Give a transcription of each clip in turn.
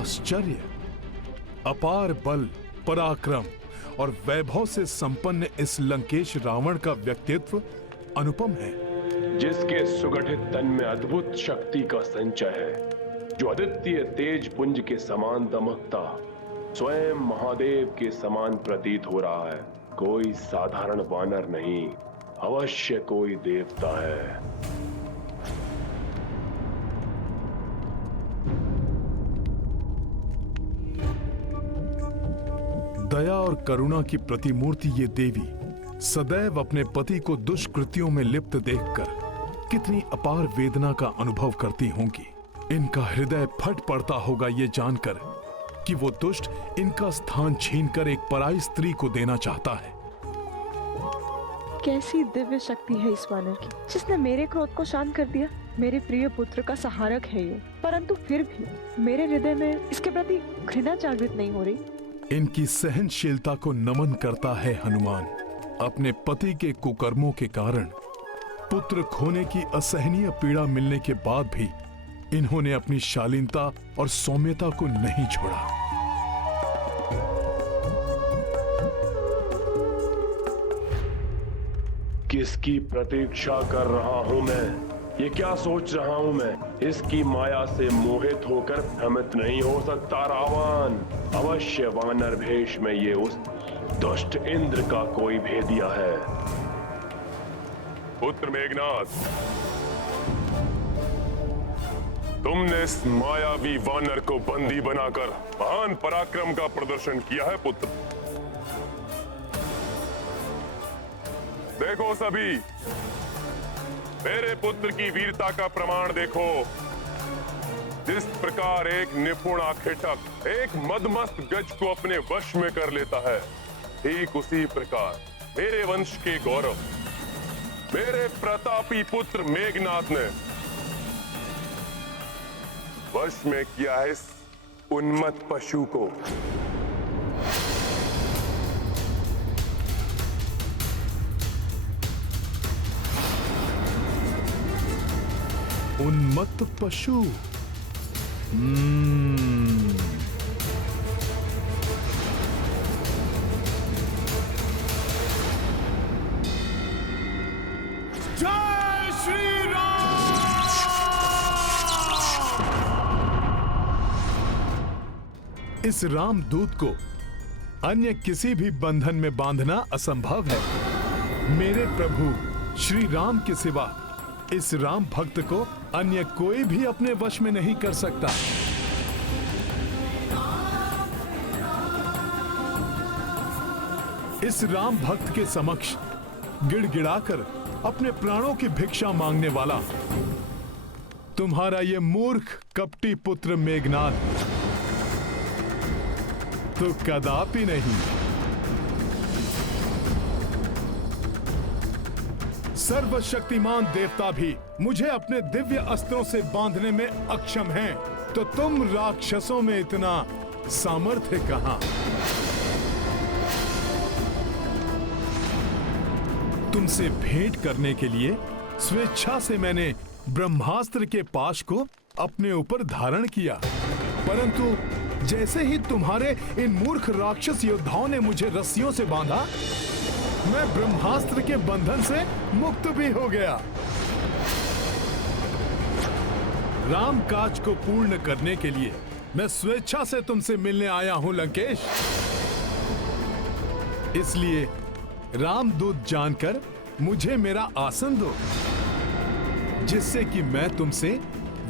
आश्चर्य, अपार बल, पराक्रम और वैभव से संपन्न इस लंकेश रावण का व्यक्तित्व अनुपम है, जिसके सुगठित तन में अद्भुत शक्ति का संचय है, जो अद्वितीय तेज पुंज के समान दमकता स्वयं महादेव के समान प्रतीत हो रहा है। कोई साधारण वानर नहीं, अवश्य कोई देवता है। दया और करुणा की प्रतिमूर्ति ये देवी सदैव अपने पति को दुष्कृत्यों में लिप्त देखकर कितनी अपार वेदना का अनुभव करती होंगी। इनका हृदय फट पड़ता होगा ये जानकर कि वो दुष्ट इनका स्थान छीनकर एक पराई स्त्री को देना चाहता है। कैसी दिव्य शक्ति है इस वानर की, जिसने मेरे क्रोध को शांत कर दिया। मेरे प्रिय पुत्र का सहारक है ये, परंतु फिर भी मेरे हृदय में इसके प्रति घृणा जागृत नहीं हो रही। इनकी सहनशीलता को नमन करता है हनुमान। अपने पति के कुकर्मों के कारण पुत्र खोने की असहनीय पीड़ा मिलने के बाद भी इन्होंने अपनी शालीनता और सौम्यता को नहीं छोड़ा। किसकी प्रतीक्षा कर रहा हूं मैं? ये क्या सोच रहा हूं मैं? इसकी माया से मोहित होकर भ्रमित नहीं हो सकता रावण। अवश्य वानर भेष में ये उस दुष्ट इंद्र का कोई भेदिया है। पुत्र मेघनाथ, तुमने इस मायावी वानर को बंदी बनाकर महान पराक्रम का प्रदर्शन किया है पुत्र। देखो सभी, मेरे पुत्र की वीरता का प्रमाण देखो। जिस प्रकार एक निपुण आखेटक एक मदमस्त गज को अपने वश में कर लेता है, ठीक उसी प्रकार मेरे वंश के गौरव, मेरे प्रतापी पुत्र मेघनाथ ने वश में किया है इस उन्मत्त पशु को। उन्मत्त पशु। जय श्री राम। इस रामदूत को अन्य किसी भी बंधन में बांधना असंभव है। मेरे प्रभु श्री राम के सिवा इस राम भक्त को अन्य कोई भी अपने वश में नहीं कर सकता। इस राम भक्त के समक्ष गिड़गिड़ाकर अपने प्राणों की भिक्षा मांगने वाला तुम्हारा ये मूर्ख कपटी पुत्र मेघनाथ तो कदापि नहीं। सर्वशक्तिमान देवता भी मुझे अपने दिव्य अस्त्रों से बांधने में अक्षम हैं, तो तुम राक्षसों में इतना सामर्थ्य कहां? तुमसे भेंट करने के लिए स्वेच्छा से मैंने ब्रह्मास्त्र के पाश को अपने ऊपर धारण किया, परंतु जैसे ही तुम्हारे इन मूर्ख राक्षस योद्धाओं ने मुझे रस्सियों से बांधा, मैं ब्रह्मास्त्र के बंधन से मुक्त भी हो गया। राम काज को पूर्ण करने के लिए मैं स्वेच्छा से तुमसे मिलने आया हूं लंकेश। इसलिए रामदूत जानकर मुझे मेरा आसन दो, जिससे कि मैं तुमसे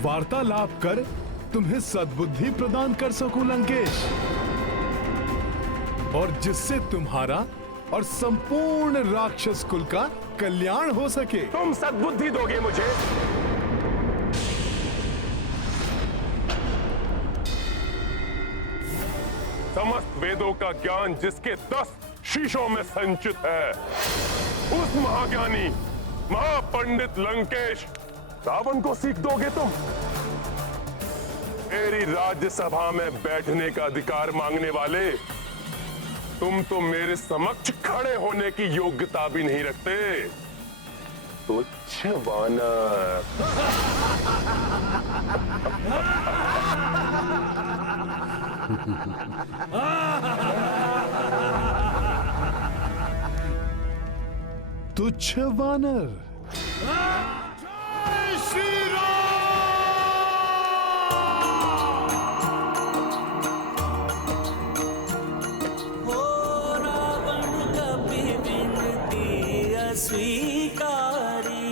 वार्तालाप कर तुम्हें सद्बुद्धि प्रदान कर सकूं लंकेश, और जिससे तुम्हारा और संपूर्ण राक्षस कुल का कल्याण हो सके। तुम सद्बुद्धि दोगे मुझे? समस्त वेदों का ज्ञान जिसके 10 शीशों में संचित है, उस महाज्ञानी महापंडित लंकेश रावण को सीख दोगे तुम? मेरी राज्यसभा में बैठने का अधिकार मांगने वाले तुम तो मेरे समक्ष खड़े होने की योग्यता भी नहीं रखते। तुच्छ वानर। तुच्छ वानर, जय श्री राम। हो रावण कपि विनती अस्वीकारी,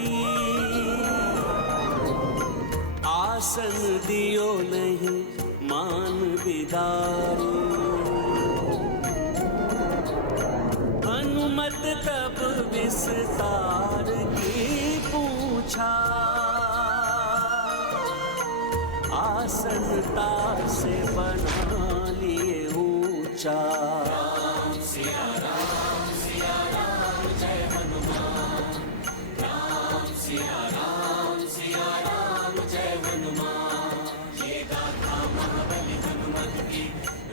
आसन दियो नहीं मान बिदारी। हनुमत तब विस्तार की पूछा, आसन तार से बना लिए ऊंचा। राम सिया राम जय हनुमान, राम सिया राम जय हनुमान। ये गाथा महाबली हनुमत की,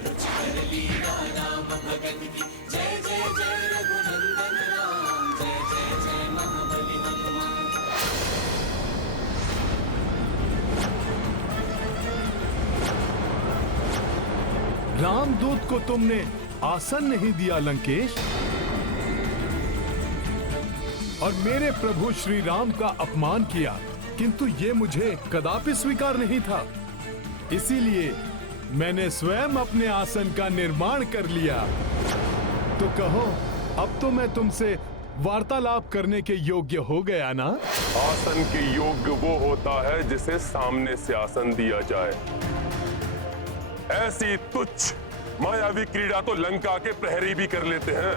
रुचिकर लीला राम भगत की। जय जय जय रघुनंदन राम, जय जय जय महाबली हनुमान। रामदूत को तुमने आसन नहीं दिया लंकेश, और मेरे प्रभु श्री राम का अपमान किया, किंतु ये मुझे कदापि स्वीकार नहीं था। इसीलिए मैंने स्वयं अपने आसन का निर्माण कर लिया। तो कहो, अब तो मैं तुमसे वार्तालाप करने के योग्य हो गया ना? आसन के योग्य वो होता है जिसे सामने से आसन दिया जाए। ऐसी तुच्छ मायावी क्रीड़ा तो लंका के प्रहरी भी कर लेते हैं।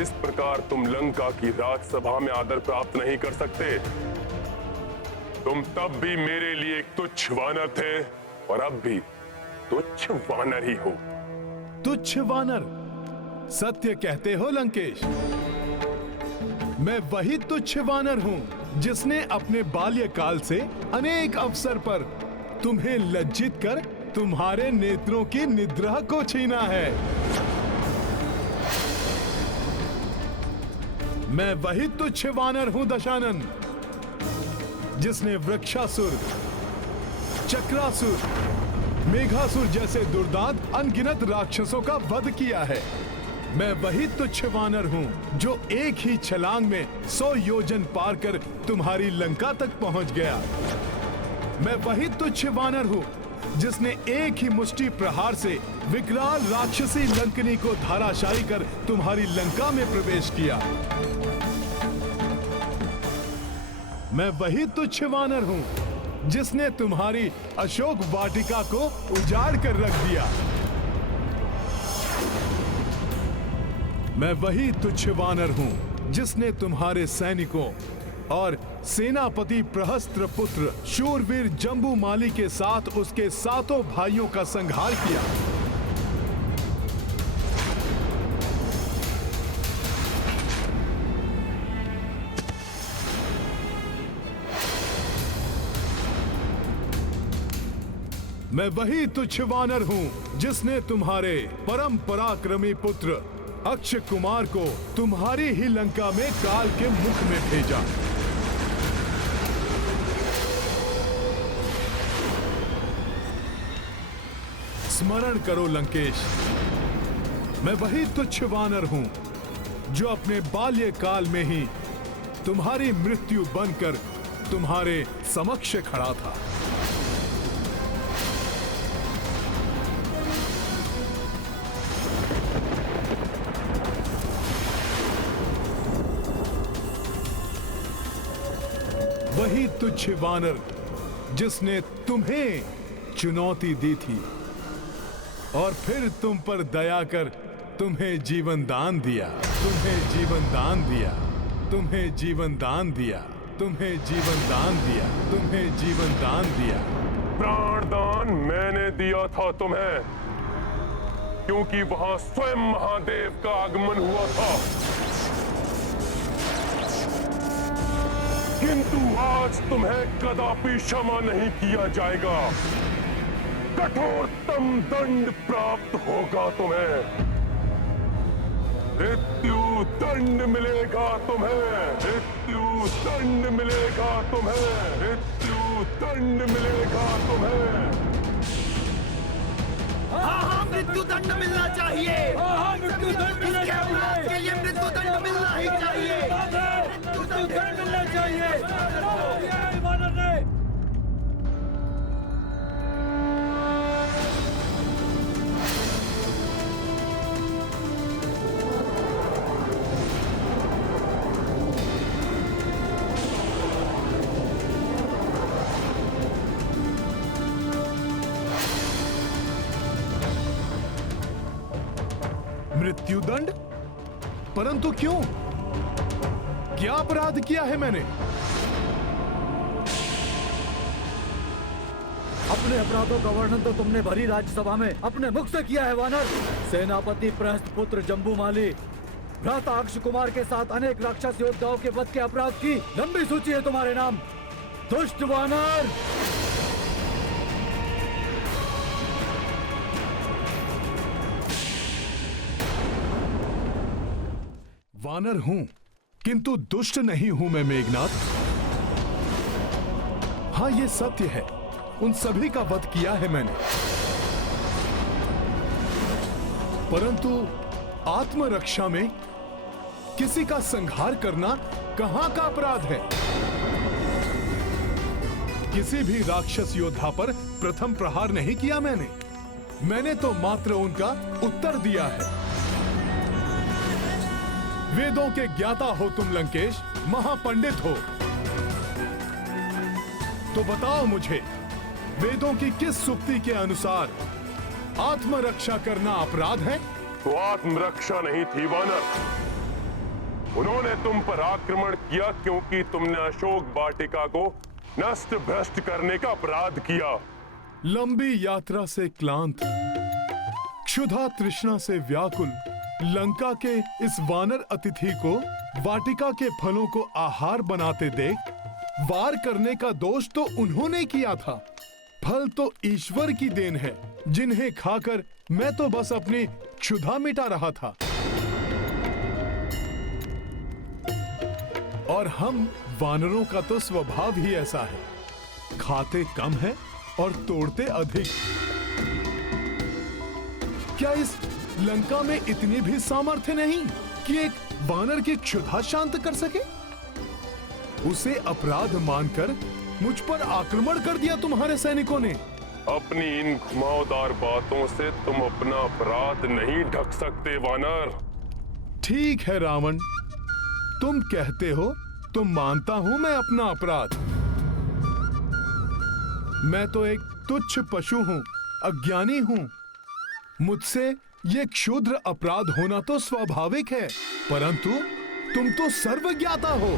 इस प्रकार तुम लंका की राजसभा में आदर प्राप्त नहीं कर सकते। तुम तब भी मेरे लिए एक तुच्छ वानर थे, और अब भी तुच्छ वानर ही हो। तुच्छ वानर, सत्य कहते हो लंकेश। मैं वही तुच्छ वानर हूं जिसने अपने बाल्यकाल से अनेक अवसर पर तुम्हें लज्जित कर तुम्हारे नेत्रों की निद्रा को छीना है। मैं वही तुच्छ वानर हूं दशानन, जिसने वृक्षासुर, चक्रासुर, मेघासुर जैसे दुर्दांत अनगिनत राक्षसों का वध किया है। मैं वही तुच्छ वानर हूं जो एक ही छलांग में 100 योजन पार कर तुम्हारी लंका तक पहुंच गया। मैं वही तुच्छ वानर हूं जिसने एक ही मुष्टि प्रहार से विकराल राक्षसी लंकनी को धाराशायी कर तुम्हारी लंका में प्रवेश किया। मैं वही तुच्छ वानर हूं जिसने तुम्हारी अशोक वाटिका को उजाड़ कर रख दिया। मैं वही तुच्छ वानर हूं जिसने तुम्हारे सैनिकों और सेनापति प्रहस्त्र पुत्र शूरवीर जम्बूमाली के साथ उसके 7 भाइयों का संहार किया। मैं वही तुच्छ वानर हूं जिसने तुम्हारे परम पराक्रमी पुत्र अक्षय कुमार को तुम्हारी ही लंका में काल के मुख में भेजा। स्मरण करो लंकेश, मैं वही तुच्छ वानर हूं जो अपने बाल्यकाल में ही तुम्हारी मृत्यु बनकर तुम्हारे समक्ष खड़ा था। वही तुच्छ वानर जिसने तुम्हें चुनौती दी थी और फिर तुम पर दया कर तुम्हें जीवन दान दिया, तुम्हें जीवन दान दिया, तुम्हें जीवन दान दिया, तुम्हें जीवन दान दिया, तुम्हें जीवन दान दिया। प्राण दान मैंने दिया था तुम्हें, क्योंकि वहां स्वयं महादेव का आगमन हुआ था। किंतु आज तुम्हें कदापि क्षमा नहीं किया जाएगा। कठोरतम दंड प्राप्त होगा तुम्हें। मृत्यु दंड मिलेगा तुम्हें, मृत्यु दंड मिलेगा तुम्हें, मृत्यु दंड मिलेगा तुम्हें। हाँ, मृत्युदंड मिलना चाहिए। इसके अपराध के लिए मृत्युदंड मिलना ही चाहिए। मृत्युदंड मिलना चाहिए। मृत्युदंड? परंतु क्यों? क्या अपराध किया है मैंने? अपने अपराधों का वर्णन तो तुमने भरी राज्यसभा में अपने मुख से किया है वानर। सेनापति प्रहस्त पुत्र जम्बूमाली, भ्राता अक्ष कुमार के साथ अनेक राक्षस योद्धाओं के वध के अपराध की लंबी सूची है तुम्हारे नाम। दुष्ट वानर! वानर हूं, किंतु दुष्ट नहीं हूं मैं मेघनाथ। हाँ, ये सत्य है, उन सभी का वध किया है मैंने। परंतु आत्मरक्षा में किसी का संहार करना कहां का अपराध है? किसी भी राक्षस योद्धा पर प्रथम प्रहार नहीं किया मैंने तो मात्र उनका उत्तर दिया है। वेदों के ज्ञाता हो तुम लंकेश, महापंडित हो, तो बताओ मुझे, वेदों की किस सुक्ति के अनुसार आत्मरक्षा करना अपराध है? तो आत्मरक्षा नहीं थी वानर, उन्होंने तुम पर आक्रमण किया क्योंकि तुमने अशोक वाटिका को नष्ट भ्रष्ट करने का अपराध किया। लंबी यात्रा से क्लांत, क्षुधा तृष्णा से व्याकुल लंका के इस वानर अतिथि को वाटिका के फलों को आहार बनाते देख वार करने का दोष तो उन्होंने किया था। फल तो ईश्वर की देन है, जिन्हें खाकर मैं तो बस अपनी क्षुधा मिटा रहा था। और हम वानरों का तो स्वभाव ही ऐसा है, खाते कम है और तोड़ते अधिक। क्या इस लंका में इतनी भी सामर्थ्य नहीं कि एक वानर की क्षुधा शांत कर सके? उसे अपराध मानकर मुझ पर आक्रमण कर दिया तुम्हारे सैनिकों ने। अपनी इन घुमावदार बातों से तुम अपना अपराध नहीं ढक सकते वानर। ठीक है रावण, तुम कहते हो तो मानता हूं मैं अपना अपराध। मैं तो एक तुच्छ पशु हूं, अज्ञानी हूं। मुझसे ये क्षुद्र अपराध होना तो स्वाभाविक है, परंतु तुम तो सर्वज्ञाता हो,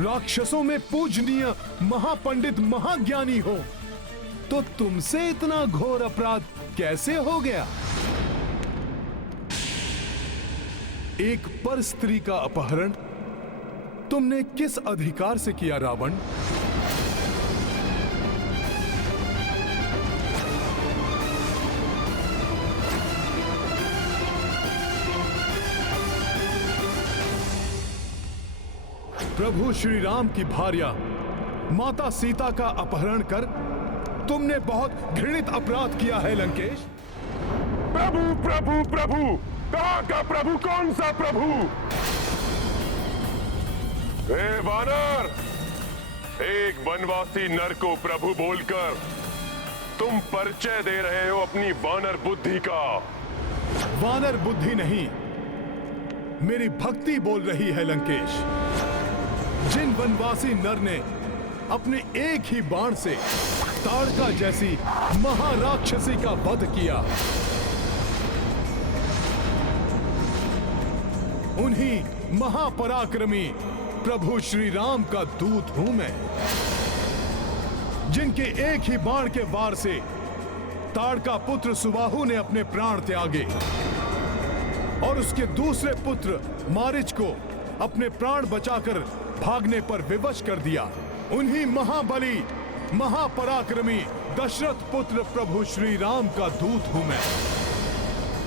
राक्षसों में पूजनीय महापंडित महाज्ञानी हो, तो तुमसे इतना घोर अपराध कैसे हो गया? एक पर स्त्री का अपहरण तुमने किस अधिकार से किया रावण? प्रभु श्री राम की भार्या माता सीता का अपहरण कर तुमने बहुत घृणित अपराध किया है लंकेश। प्रभु प्रभु प्रभु, कहां का प्रभु? कौन सा प्रभु? हे वानर, एक वनवासी नर को प्रभु बोलकर तुम परिचय दे रहे हो अपनी वानर बुद्धि का। वानर बुद्धि नहीं, मेरी भक्ति बोल रही है लंकेश। जिन वनवासी नर ने अपने एक ही बाण से ताड़का जैसी महाराक्षसी का वध किया, उन्हीं महापराक्रमी प्रभु श्री राम का दूत हूं मैं, जिनके एक ही बाण के वार से ताड़का पुत्र सुबाहु ने अपने प्राण त्यागे और उसके दूसरे पुत्र मारिच को अपने प्राण बचाकर भागने पर विवश कर दिया। उन्हीं महाबली महापराक्रमी दशरथ पुत्र प्रभु श्री राम का दूत हूं मैं।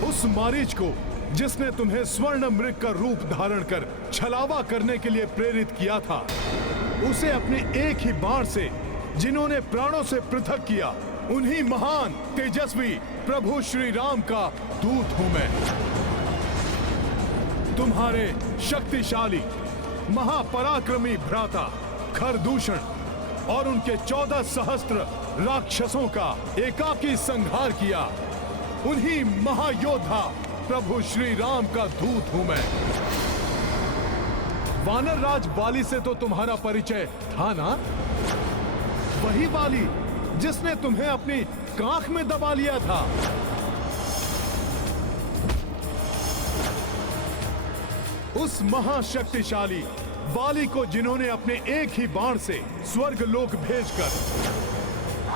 उस मारीच को जिसने तुम्हें स्वर्ण मृग का रूप धारण कर छलावा करने के लिए प्रेरित किया था, उसे अपने एक ही बाण से जिन्होंने प्राणों से पृथक किया, उन्हीं महान तेजस्वी प्रभु श्री राम का दूत हूं मैं। तुम्हारे शक्तिशाली महापराक्रमी भ्राता खरदूषण और उनके 14 सहस्त्र राक्षसों का एकाकी संहार किया, उन्हीं महायोद्धा प्रभु श्री राम का दूत हूं मैं। वानर राज वाली से तो तुम्हारा परिचय था ना? वही वाली जिसने तुम्हें अपनी कांख में दबा लिया था। उस महाशक्तिशाली वाली को जिन्होंने अपने एक ही बाण से स्वर्ग लोक भेजकर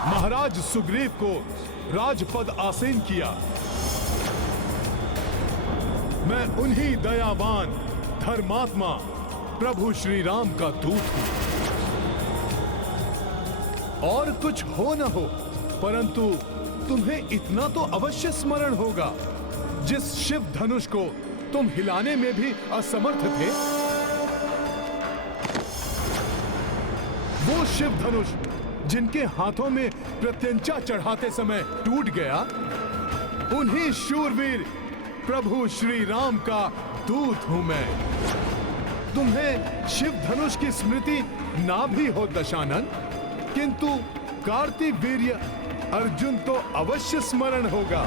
महाराज सुग्रीव को राजपद आसीन किया। मैं उन्हीं दयावान धर्मात्मा प्रभु श्री राम का दूत हूं। और कुछ हो न हो, परंतु तुम्हें इतना तो अवश्य स्मरण होगा, जिस शिव धनुष को तुम हिलाने में भी असमर्थ थे, वो शिव धनुष जिनके हाथों में प्रत्यंचा चढ़ाते समय टूट गया, उन्हीं शूरवीर प्रभु श्री राम का दूत हूं मैं। तुम्हें शिव धनुष की स्मृति ना भी हो दशानन, किंतु कार्तिवीर्य अर्जुन तो अवश्य स्मरण होगा,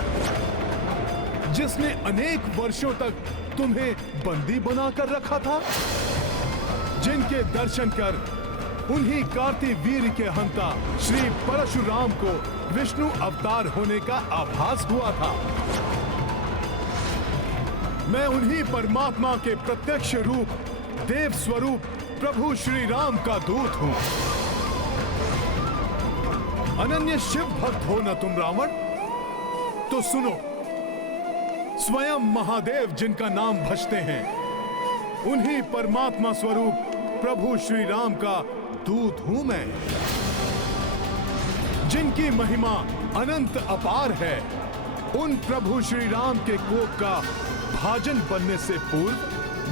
जिसने अनेक वर्षों तक तुम्हें बंदी बनाकर रखा था, जिनके दर्शन कर उन्हीं कार्तिवीर्य के हंता श्री परशुराम को विष्णु अवतार होने का आभास हुआ था। मैं उन्हीं परमात्मा के प्रत्यक्ष रूप देव स्वरूप प्रभु श्री राम का दूत हूं। अनन्य शिव भक्त हो न तुम रावण? तो सुनो, स्वयं महादेव जिनका नाम भजते हैं, उन्हीं परमात्मा स्वरूप प्रभु श्री राम का दूत हूं मैं। जिनकी महिमा अनंत अपार है, उन प्रभु श्री राम के कोप का भाजन बनने से पूर्व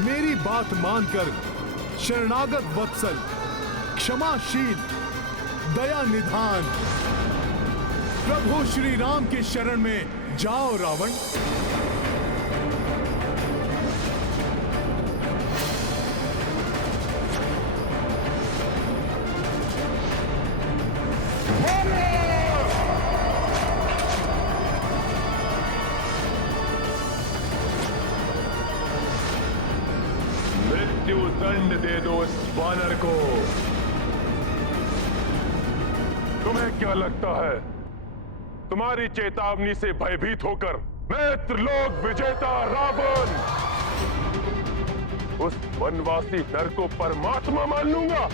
मेरी बात मानकर शरणागत वत्सल, क्षमाशील, दया निधान प्रभु श्री राम की शरण में जाओ रावण। मृत्यु दंड दे दो इस वानर को। तुम्हें क्या लगता है, तुम्हारी चेतावनी से भयभीत होकर मैं त्रिलोक विजेता रावण उस वनवासी नर को परमात्मा मान लूंगा?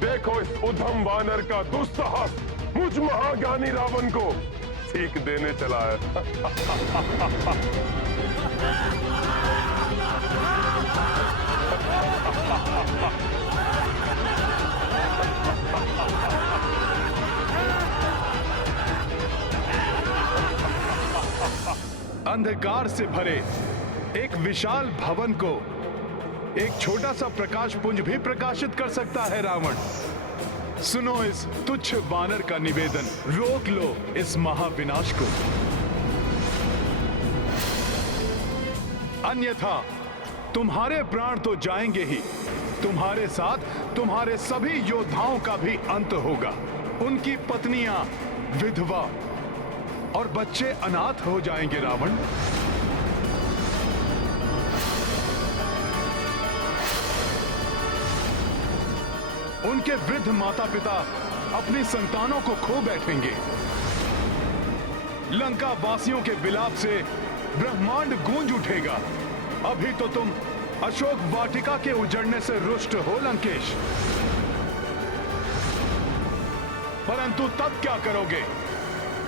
देखो इस उद्धम वानर का दुस्साहस मुझ महाज्ञानी रावण को सीख देने चला है। अंधकार से भरे एक विशाल भवन को एक छोटा सा प्रकाश पुंज भी प्रकाशित कर सकता है रावण। सुनो इस तुच्छ वानर का निवेदन, रोक लो इस महाविनाश को, अन्यथा तुम्हारे प्राण तो जाएंगे ही, तुम्हारे साथ तुम्हारे सभी योद्धाओं का भी अंत होगा। उनकी पत्नियां विधवा और बच्चे अनाथ हो जाएंगे रावण। उनके वृद्ध माता पिता अपनी संतानों को खो बैठेंगे। लंका वासियों के विलाप से ब्रह्मांड गूंज उठेगा। अभी तो तुम अशोक वाटिका के उजड़ने से रुष्ट हो लंकेश, परंतु तब क्या करोगे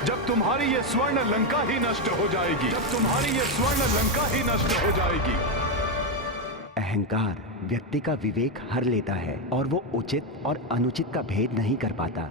जब तुम्हारी ये स्वर्ण लंका ही नष्ट हो जाएगी, जब तुम्हारी ये स्वर्ण लंका ही नष्ट हो जाएगी। अहंकार व्यक्ति का विवेक हर लेता है और वो उचित और अनुचित का भेद नहीं कर पाता।